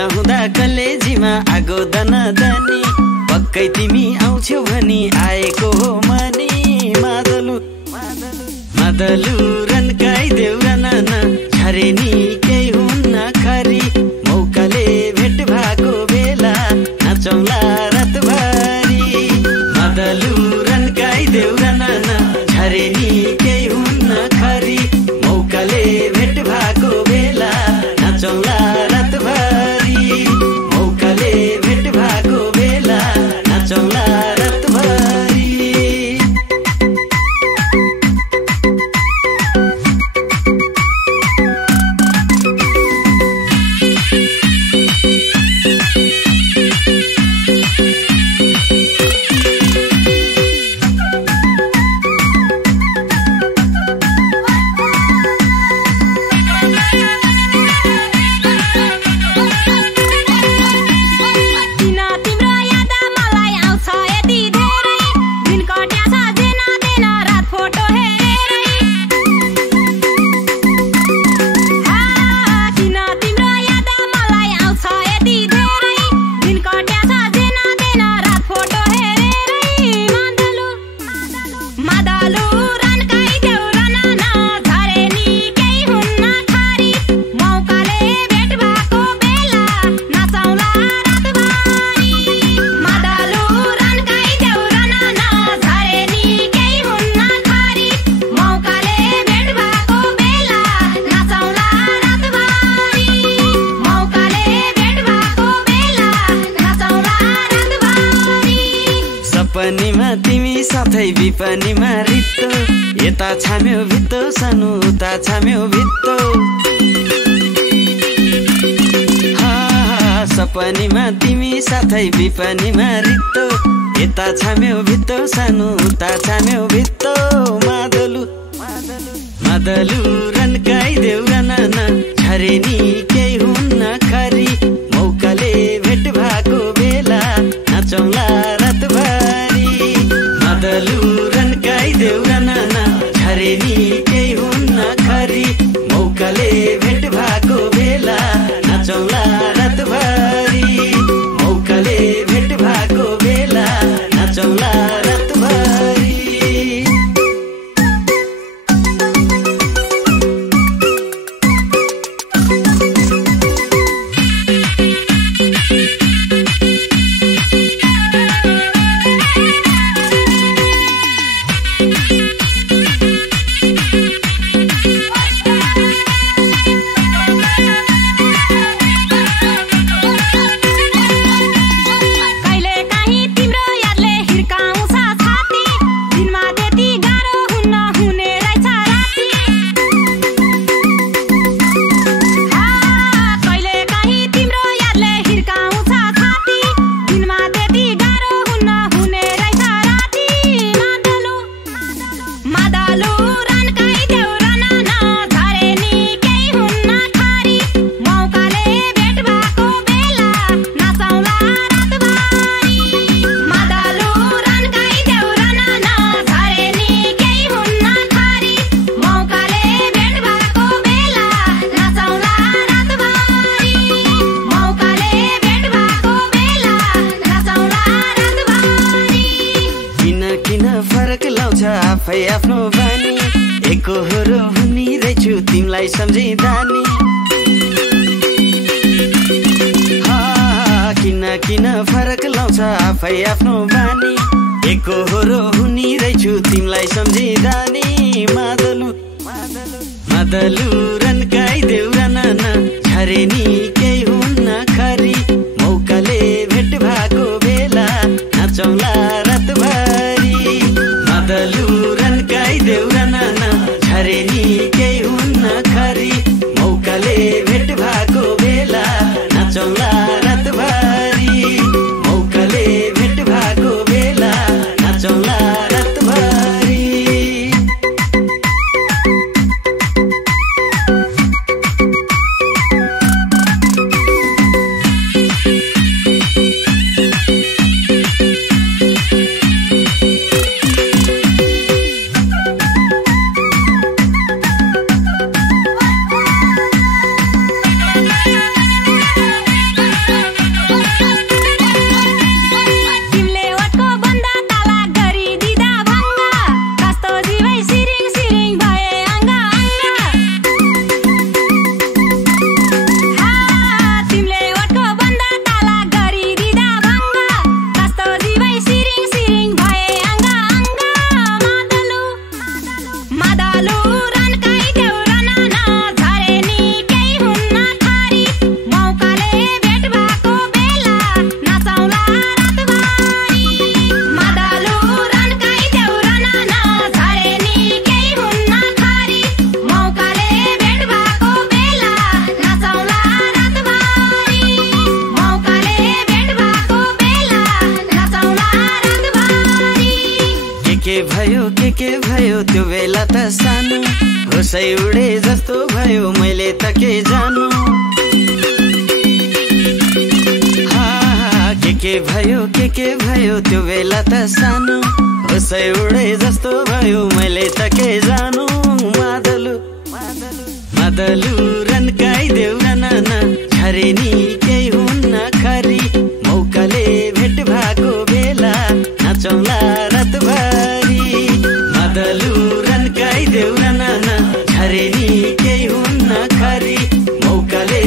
नहुँदा कलेजीमा आगो दनदनी पक्कै तिमी आउँछौ भनी आएको हो मनी मादलु मादलु रन्काई देउरन झरे नि केही हुन्न खरी मौकाले भेट भएको बेला नाचौँला रातभरि मादलु रन्काई देउरन झरे नि केही हुन्न खरी मौकाले भेट भएको बेला नाचौँला रातभरि मौकाले भेट भएको बेला नाचौँला रातभरि सपनीमा तिमी साथै विपनीमा रित्तो यता छाम्यो भित्तो सानो उता छाम्यो भित्तो सपनीमा तिमी साथै विपनीमा रित्तो यता छाम्यो भित्तो सानो उता छाम्यो भित्तो मादलु मादलु रन्काई देउरन झरे नि केही हुन्न खरी मौकाले भेट भएको बेला नाचौँला रातभरि मादलु रन्काई देउरन झरे नि केही हुन्न खरी मौकाले भेट भएको बेला नाचौँला रातभरि मौकाले भेट भएको बेला नाचौँला रातभरि आफै आफ्नो बानी एकहोरो हुनी रहेछु तिमीलाई सम्झिँदा नि किन फरक लाउँछ आफै आफ्नो बानी एकहोरो हुनी रहेछु तिमीलाई सम्झिँदा नि मादलु मादलु रन्काई देउरन झरे नि केही हुन्न खरी मौकाले भेट भएको बेला नाचौँला रातभरि मादलु रन्काई देउरन झरे नि केही हुन्न खरी मौकाले भेट भएको बेला नाचौँला रातभरि मौकाले भेट भएको बेला नाचौँला रातभरि त्यो बेला त सानो होसै उडे जस्तो भयो मैले त के जानु के भयो त्यो बेला त सानो होसै उडे जस्तो भयो मैले त के जानु मादलु रन्काइदेऊ नाना झरेनी केही हुन्न खरी मौकाले भेट भएको बेला नाचौँला रातभरि मादलु रन्काइदेऊ नाना झरेनी केही हुन्न खरी मौकाले